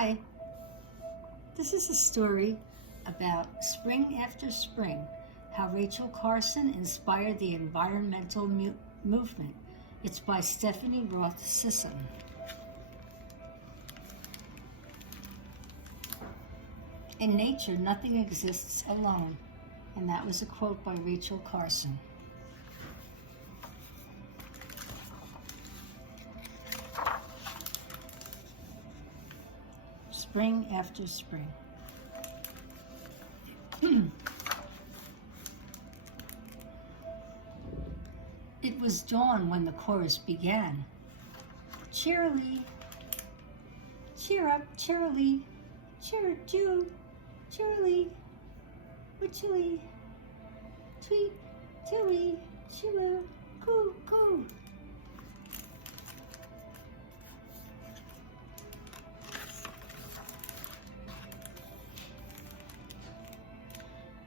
Hi, this is a story about spring after spring, how Rachel Carson inspired the environmental movement. It's by Stephanie Roth Sisson. In nature, nothing exists alone, and that was a quote by Rachel Carson. Spring after spring. It was dawn when the chorus began. Cheerily, cheer up, cheerily, cheer, chew, cheerily, witchily, tweet, chewy, chew, coo, coo.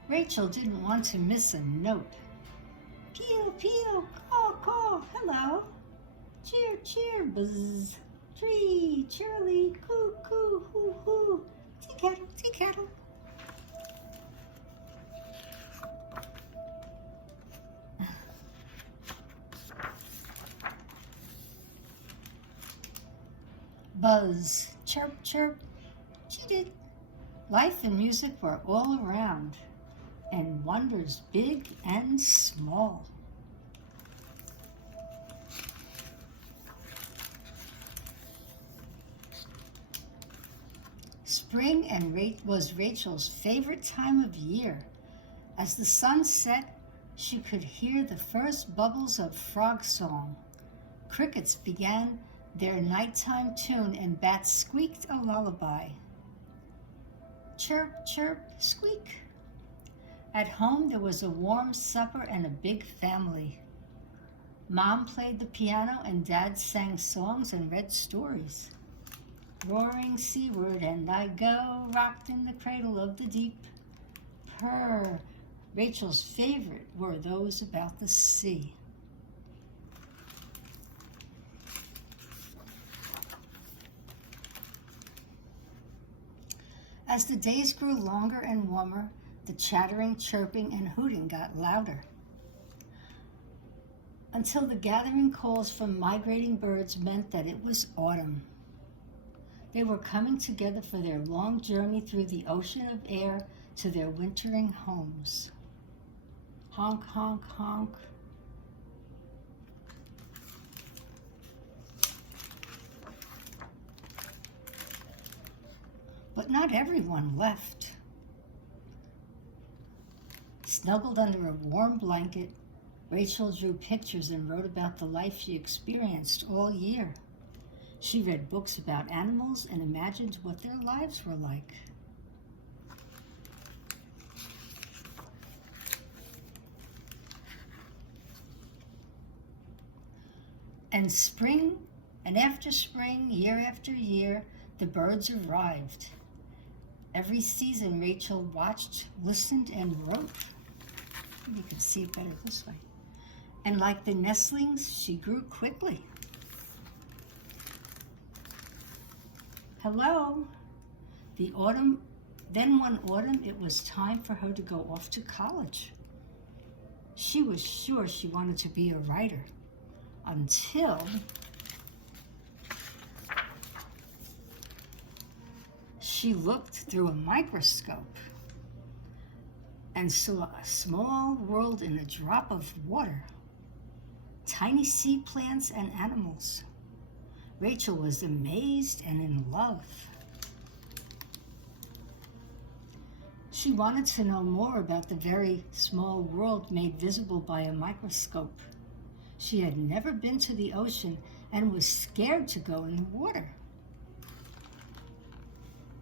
Rachel didn't want to miss a note. Peel, peel, caw, caw, hello. Cheer, cheer, buzz. Tree, cheerily, coo, coo, hoo, hoo. Tea kettle, tea kettle. Buzz, chirp, chirp, cheated. Life and music were all around, and wonders big and small. Spring was Rachel's favorite time of year. As the sun set, she could hear the first bubbles of frog song. Crickets began their nighttime tune, and bats squeaked a lullaby. Chirp, chirp, squeak. At home, there was a warm supper and a big family. Mom played the piano and Dad sang songs and read stories. Roaring seaward and I go, rocked in the cradle of the deep. Purr. Rachel's favorite were those about the sea. As the days grew longer and warmer, the chattering, chirping, and hooting got louder, until the gathering calls from migrating birds meant that it was autumn. They were coming together for their long journey through the ocean of air to their wintering homes. Honk, honk, honk. But not everyone left. Snuggled under a warm blanket, Rachel drew pictures and wrote about the life she experienced all year. She read books about animals and imagined what their lives were like. And spring, and after spring, year after year, the birds arrived. Every season, Rachel watched, listened, and wrote. You can see it better this way. And like the nestlings, she grew quickly. Hello. Then one autumn, it was time for her to go off to college. She was sure she wanted to be a writer, until she looked through a microscope and saw a small world in a drop of water. Tiny sea plants and animals. Rachel was amazed and in love. She wanted to know more about the very small world made visible by a microscope. She had never been to the ocean and was scared to go in the water.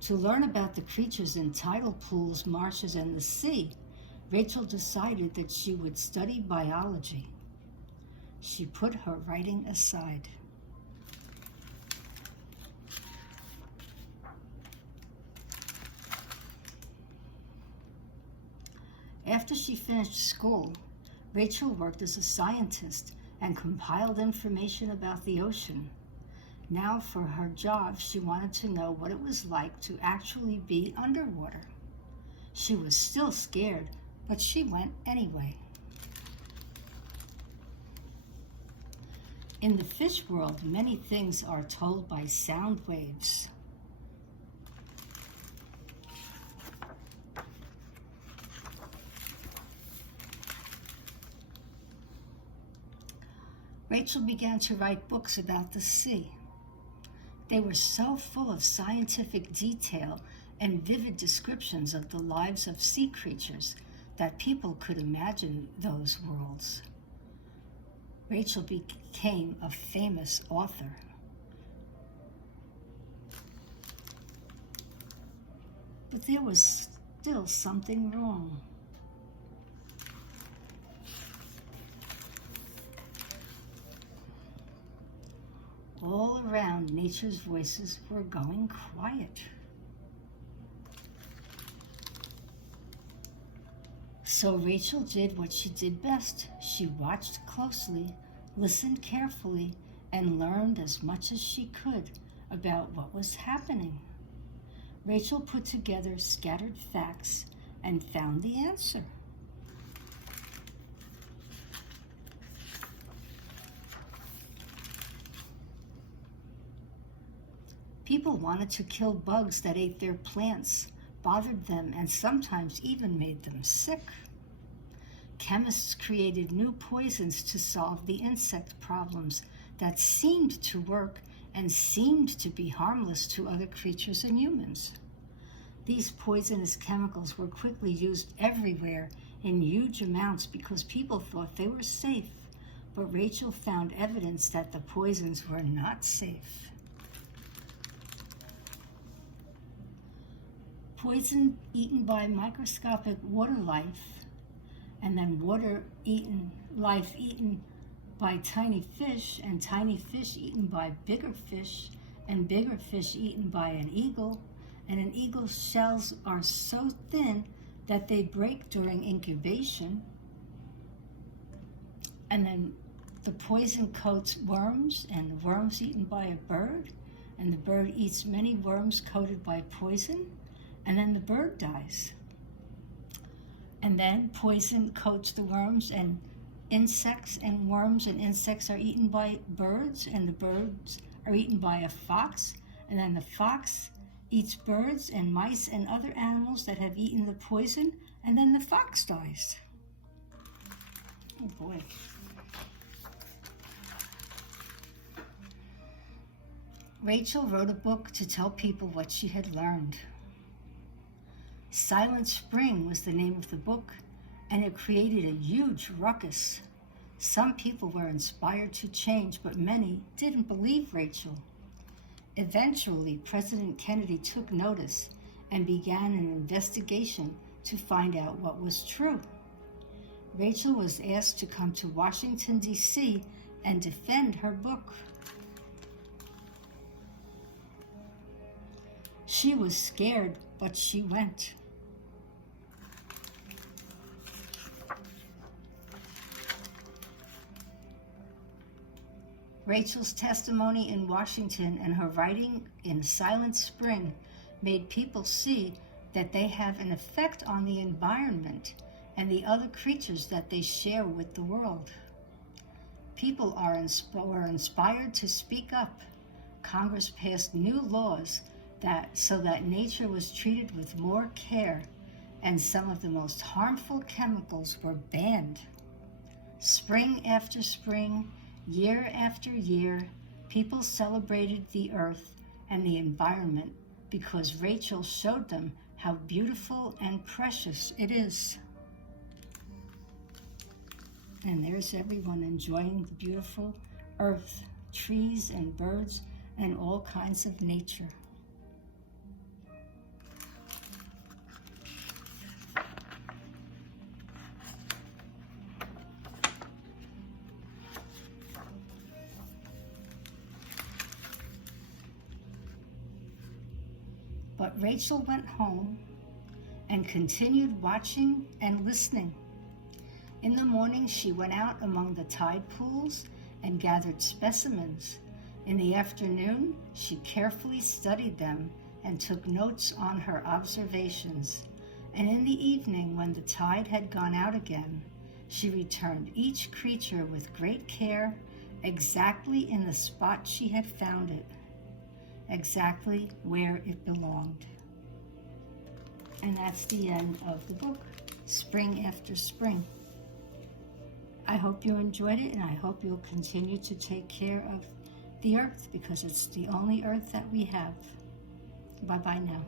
To learn about the creatures in tidal pools, marshes, and the sea, Rachel decided that she would study biology. She put her writing aside. After she finished school, Rachel worked as a scientist and compiled information about the ocean. Now for her job, she wanted to know what it was like to actually be underwater. She was still scared, but she went anyway. In the fish world, many things are told by sound waves. Rachel began to write books about the sea. They were so full of scientific detail and vivid descriptions of the lives of sea creatures that people could imagine those worlds. Rachel became a famous author. But there was still something wrong. All around, nature's voices were going quiet. So Rachel did what she did best. She watched closely, listened carefully, and learned as much as she could about what was happening. Rachel put together scattered facts and found the answer. People wanted to kill bugs that ate their plants, bothered them, and sometimes even made them sick. Chemists created new poisons to solve the insect problems that seemed to work and seemed to be harmless to other creatures and humans. These poisonous chemicals were quickly used everywhere in huge amounts because people thought they were safe, but Rachel found evidence that the poisons were not safe. Poison eaten by microscopic water life, and then life eaten by tiny fish, and tiny fish eaten by bigger fish, and bigger fish eaten by an eagle, and an eagle's shells are so thin that they break during incubation. And then the poison coats worms, and the worms eaten by a bird, and the bird eats many worms coated by poison, and then the bird dies. And then poison coats the worms, and insects and worms and insects are eaten by birds, and the birds are eaten by a fox, and then the fox eats birds and mice and other animals that have eaten the poison, and then the fox dies. Oh boy. Rachel wrote a book to tell people what she had learned. Silent Spring was the name of the book, and it created a huge ruckus. Some people were inspired to change, but many didn't believe Rachel. Eventually, President Kennedy took notice and began an investigation to find out what was true. Rachel was asked to come to Washington, D.C. and defend her book. She was scared, but she went. Rachel's testimony in Washington and her writing in Silent Spring made people see that they have an effect on the environment and the other creatures that they share with the world. People were inspired to speak up. Congress passed new laws so that nature was treated with more care, and some of the most harmful chemicals were banned. Spring after spring, year after year, people celebrated the earth and the environment because Rachel showed them how beautiful and precious it is. And there's everyone enjoying the beautiful earth, trees and birds and all kinds of nature. But Rachel went home and continued watching and listening. In the morning, she went out among the tide pools and gathered specimens, In the afternoon, she carefully studied them and took notes on her observations. And in the evening, when the tide had gone out again, she returned each creature with great care, exactly in the spot she had found it, exactly where it belonged. And that's the end of the book, Spring After Spring. I hope you enjoyed it, and I hope you'll continue to take care of the earth, because it's the only earth that we have. Bye-bye now.